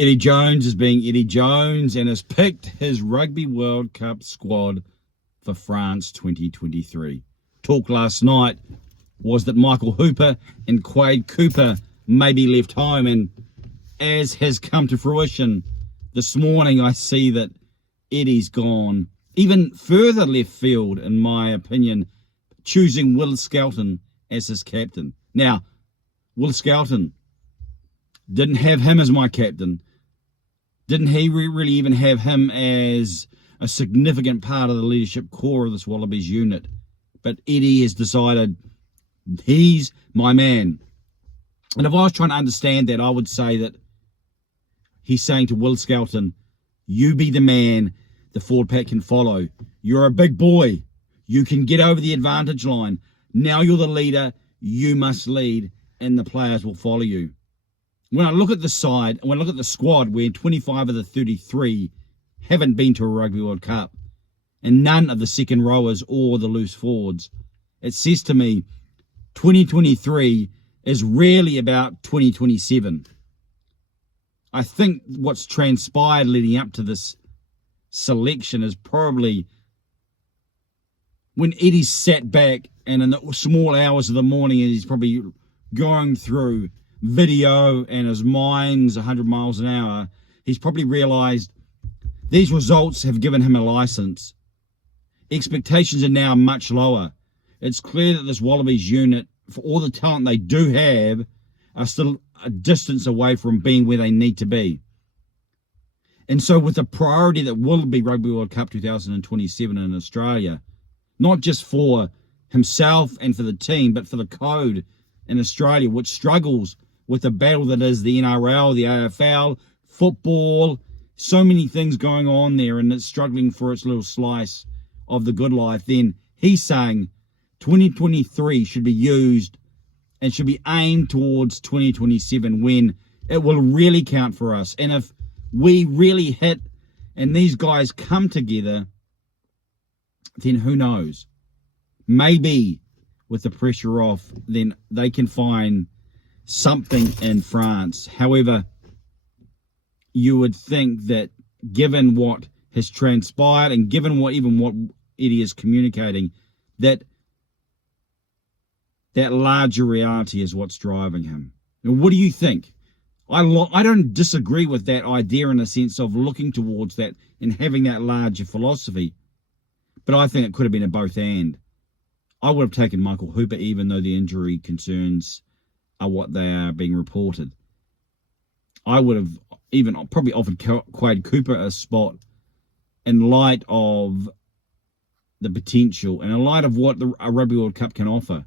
Eddie Jones is being Eddie Jones and has picked his Rugby World Cup squad for France 2023. Talk last night was that Michael Hooper and Quade Cooper may be left home, and as has come to fruition this morning, I see that Eddie's gone even further left field, in my opinion, choosing Will Skelton as his captain. Now, Will Skelton, didn't have him as my captain. Didn't he really even have him as a significant part of the leadership core of this Wallabies unit? But Eddie has decided he's my man. And if I was trying to understand that, I would say that he's saying to Will Skelton, you be the man the forward pack can follow. You're a big boy. You can get over the advantage line. Now you're the leader. You must lead, and the players will follow you. When I look at the side, when I look at the squad, where 25 of the 33 haven't been to a Rugby World Cup, and none of the second rowers or the loose forwards, it says to me 2023 is really about 2027. I think what's transpired leading up to this selection is probably when Eddie's sat back and in the small hours of the morning, he's probably going through video and his mind's 100 miles an hour, he's probably realised these results have given him a licence. Expectations are now much lower. It's clear that this Wallabies unit, for all the talent they do have, are still a distance away from being where they need to be. And so with the priority that will be Rugby World Cup 2027 in Australia, not just for himself and for the team, but for the code in Australia, which struggles with the battle that is the NRL, the AFL, football, so many things going on there, and it's struggling for its little slice of the good life, then he's saying 2023 should be used and should be aimed towards 2027 when it will really count for us. And if we really hit and these guys come together, then who knows? Maybe with the pressure off, then they can find something in France. However, you would think that given what has transpired and given what Eddie is communicating, that larger reality is what's driving him. And what do you think? I don't disagree with that idea in the sense of looking towards that and having that larger philosophy, but I think it could have been a both and. I would have taken Michael Hooper, even though the injury concerns are what they are being reported. I would have even probably offered Quade Cooper a spot in light of the potential and in light of what a Rugby World Cup can offer.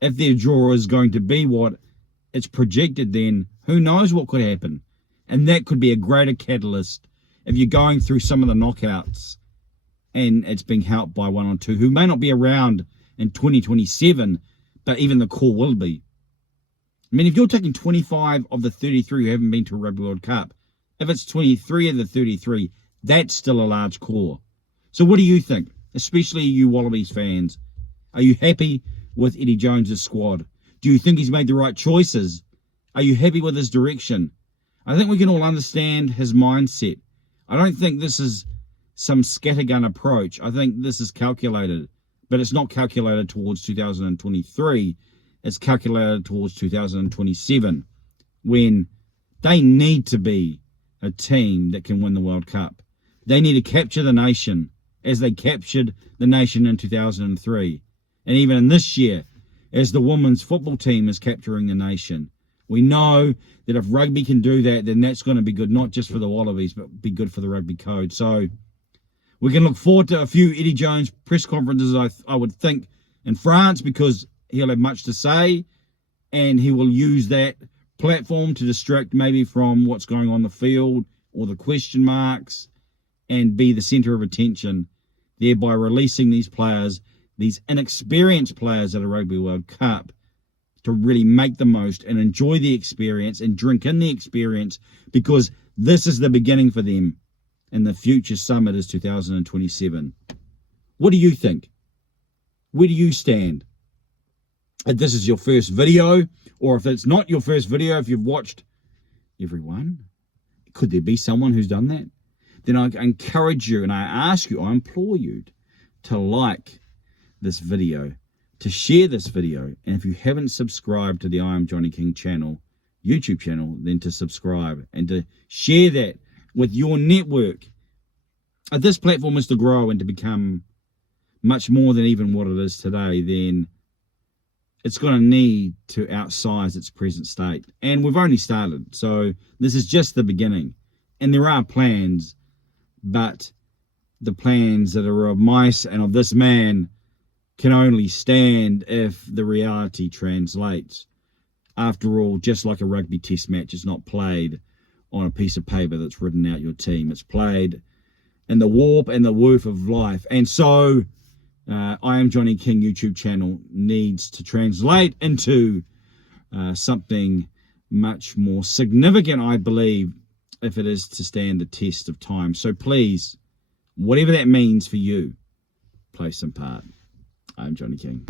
If their draw is going to be what it's projected, then who knows what could happen. And that could be a greater catalyst if you're going through some of the knockouts and it's being helped by one or two who may not be around in 2027, but even the core will be. I mean, if you're taking 25 of the 33 who haven't been to a Rugby World Cup, if it's 23 of the 33, that's still a large core. So what do you think, especially you Wallabies fans? Are you happy with Eddie Jones' squad? Do you think he's made the right choices? Are you happy with his direction? I think we can all understand his mindset. I don't think this is some scattergun approach. I think this is calculated, but it's not calculated towards 2023. It's calculated towards 2027, when they need to be a team that can win the World Cup. They need to capture the nation as they captured the nation in 2003. And even in this year, as the women's football team is capturing the nation. We know that if rugby can do that, then that's going to be good, not just for the Wallabies, but be good for the rugby code. So we can look forward to a few Eddie Jones press conferences, I would think, in France, because he'll have much to say, and he will use that platform to distract maybe from what's going on the field or the question marks and be the centre of attention, thereby releasing these players, these inexperienced players at a Rugby World Cup, to really make the most and enjoy the experience and drink in the experience, because this is the beginning for them, and the future summit is 2027. What do you think? Where do you stand? If this is your first video, or if it's not your first video, if you've watched everyone, Could there be someone who's done that? Then I encourage you and I ask you, I implore you to like this video, to share this video. And if you haven't subscribed to the I Am Johnny King channel, YouTube channel, then to subscribe and to share that with your network. This platform is to grow and to become much more than even what it is today, then it's going to need to outsize its present state. And we've only started. So this is just the beginning. And there are plans, but the plans that are of mice and of this man can only stand if the reality translates. After all, just like a rugby test match, it's not played on a piece of paper that's written out your team. It's played in the warp and the woof of life. And so I Am Johnny King YouTube channel needs to translate into something much more significant, I believe, if it is to stand the test of time. So please, whatever that means for you, play some part. I Am Johnny King.